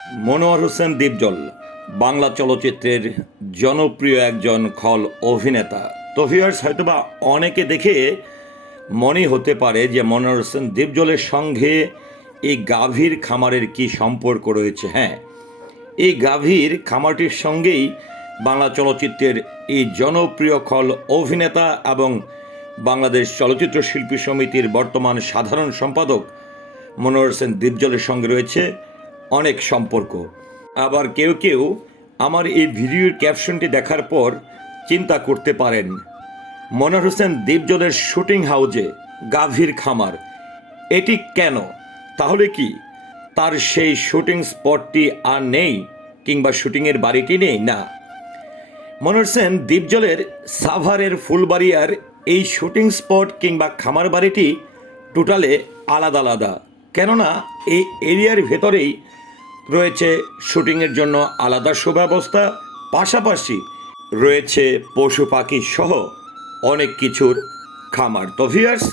মনোয়ার হোসেন দীপজল, বাংলা চলচ্চিত্রের জনপ্রিয় একজন খল অভিনেতা। তো ভিউয়ার্স হয়তোবা অনেকে দেখে মনে হতে পারে যে মনোয়ার হোসেন দীপজলের সঙ্গে এই গাভীর খামারের কি সম্পর্ক রয়েছে। হ্যাঁ এই গাভীর খামারটির সঙ্গেই বাংলা চলচ্চিত্রের এই জনপ্রিয় খল অভিনেতা এবং বাংলাদেশ চলচ্চিত্র শিল্পী সমিতির বর্তমান সাধারণ সম্পাদক মনোহর হোসেন দীপজলের সঙ্গে রয়েছে। অনেক সম্পর্ক। আবার কেউ কেউ আমার এই ভিডিওর ক্যাপশনটি দেখার পর চিন্তা করতে পারেন। মনোহর হোসেন দীপজলের শুটিং হাউজে গাভীর খামার। এটি কেন? তাহলে কি? তার সেই শুটিং স্পটটি আর নেই কিংবা শুটিংয়ের বাড়িটি নেই? না। মনোহর সেন দ্বীপজলের সাভারের ফুলবাড়িয়ার এই শুটিং স্পট কিংবা খামার বাড়িটি টোটালে আলাদা আলাদা। কেননা এই এরিয়ার ভেতরেই রয়েছে শুটিংয়ের জন্য আলাদা সুব্যবস্থা, পাশাপাশি রয়েছে পশু পাখি সহ অনেক কিছুর খামার। তো ভিয়ার্স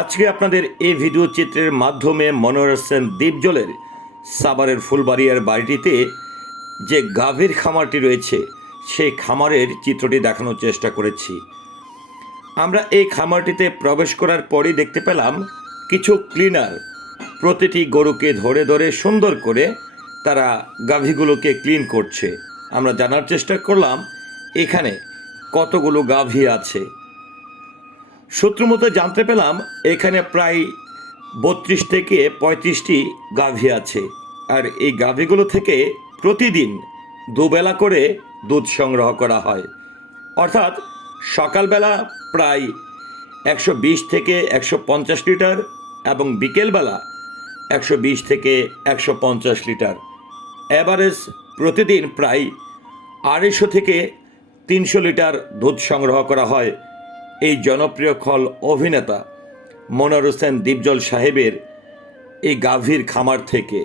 আজকে আপনাদের এই ভিডিও চিত্রের মাধ্যমে মনোহর হোসেন দ্বীপজলের সাভারের ফুলবাড়িয়ার বাড়িটিতে যে গাভীর খামারটি রয়েছে, সেই খামারের চিত্রটি দেখানোর চেষ্টা করেছি। আমরা এই খামারটিতে প্রবেশ করার পরই দেখতে পেলাম কিছু ক্লিনার প্রতিটি গরুকে ধরে ধরে সুন্দর করে তারা গাভীগুলোকে ক্লিন করছে। আমরা জানার চেষ্টা করলাম, এখানে কতগুলো গাভী আছে। সূত্র জানতে পেলাম, এখানে প্রায় বত্রিশ থেকে পঁয়ত্রিশটি গাভী আছে। আর এই গাভীগুলো থেকে প্রতিদিন দুবেলা করে দুধ সংগ্রহ করা হয়। অর্থাৎ সকালবেলা প্রায় একশো বিশ থেকে একশো পঞ্চাশ লিটার এবং বিকেলবেলা একশো বিশ থেকে একশো পঞ্চাশ লিটার। অ্যাভারেজ প্রতিদিন প্রায় আড়াইশো থেকে তিনশো লিটার দুধ সংগ্রহ করা হয়। এই জনপ্রিয় খল অভিনেতা মনোয়ার হোসেন দীপজল সাহেবের এই গাভীর খামার থেকে।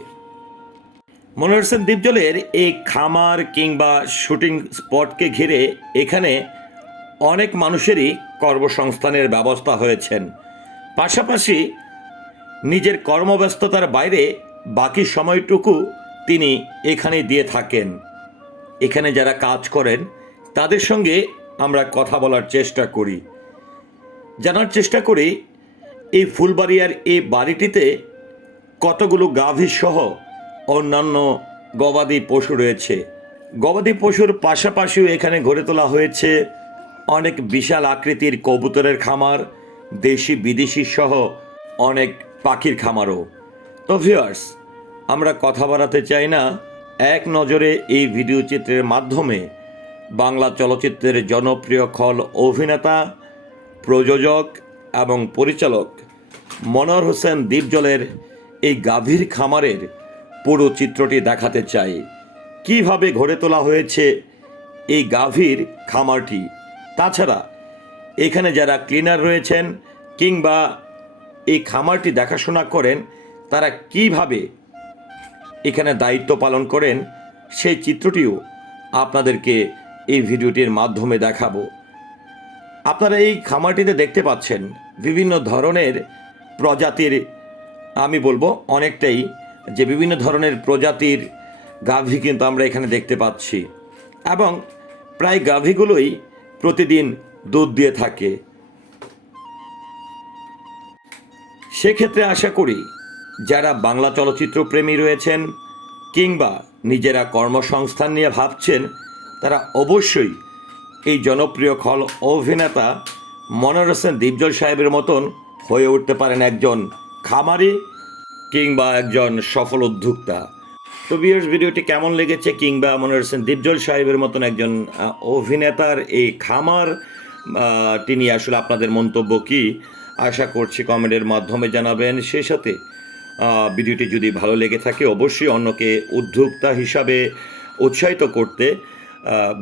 মনোয়ার হোসেন দীপজলের এই খামার কিংবা শুটিং স্পটকে ঘিরে এখানে অনেক মানুষেরই কর্মসংস্থানের ব্যবস্থা হয়েছেন। পাশাপাশি নিজের কর্মব্যস্ততার বাইরে বাকি সময়টুকু তিনি এখানে দিয়ে থাকেন। এখানে যারা কাজ করেন, তাদের সঙ্গে আমরা কথা বলার চেষ্টা করি। জানার চেষ্টা করি, এই ফুলবাড়িয়ার এই বাড়িটিতে কতগুলো গাভী সহ অন্যান্য গবাদি পশু রয়েছে। গবাদি পশুর পাশাপাশিও এখানে গড়ে তোলা হয়েছে অনেক বিশাল আকৃতির কবুতরের খামার দেশি বিদেশি সহ অনেক পাখির খামারও। তো ভিউয়ার্স আমরা কথা বাড়াতে চাই না, এক নজরে এই ভিডিও চিত্রের মাধ্যমে। বাংলা চলচ্চিত্রের জনপ্রিয় খল অভিনেতা, প্রযোজক এবং পরিচালক মনোহর হোসেন দীপজলের এই গাভীর খামারের পুরো চিত্রটি দেখাতে চাই। কীভাবে গড়ে তোলা হয়েছে এই গাভীর খামারটি? তাছাড়া, এখানে যারা ক্লিনার রয়েছেন কিংবা এই খামারটি দেখাশোনা করেন, তারা কীভাবে এখানে দায়িত্ব পালন করেন, সেই চিত্রটিও আপনাদেরকে এই ভিডিওটির মাধ্যমে দেখাবো। আপনারা এই খামারটিতে দেখতে পাচ্ছেন বিভিন্ন ধরনের প্রজাতির, আমি বলব অনেকটাই, যে বিভিন্ন ধরনের প্রজাতির গাভী কিন্তু আমরা এখানে দেখতে পাচ্ছি এবং প্রায় গাভীগুলোই প্রতিদিন দুধ দিয়ে থাকে। সেক্ষেত্রে আশা করি যারা বাংলা চলচ্চিত্র প্রেমী রয়েছেন কিংবা নিজেরা কর্মসংস্থান নিয়ে ভাবছেন, তারা অবশ্যই এই জনপ্রিয় খল অভিনেতা মনোয়ার হোসেন দীপজল সাহেবের মতন হয়ে উঠতে পারেন একজন খামারি কিংবা একজন সফল উদ্যোক্তা। তো বিয়ার্স ভিডিওটি কেমন লেগেছে কিংবা মনোয়ার হোসেন দীপজল সাহেবের মতন একজন অভিনেতার এই খামার তিনি আসলে আপনাদের মন্তব্য কি? আশা করছি কমেন্টের মাধ্যমে জানাবেন। সেই সাথে ভিডিওটি যদি ভালো লেগে থাকে, অবশ্যই অন্যকে উদ্যোক্তা হিসাবে উৎসাহিত করতে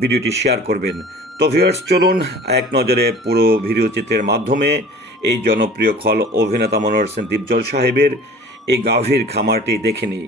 ভিডিওটি শেয়ার করবেন। তো ভিউয়ার্স চলুন এক নজরে পুরো ভিডিও চিত্রের মাধ্যমে এই জনপ্রিয় খল অভিনেতা মনোহর সেন, দীপজল সাহেবের এই গাভীর খামারটি দেখে নিই।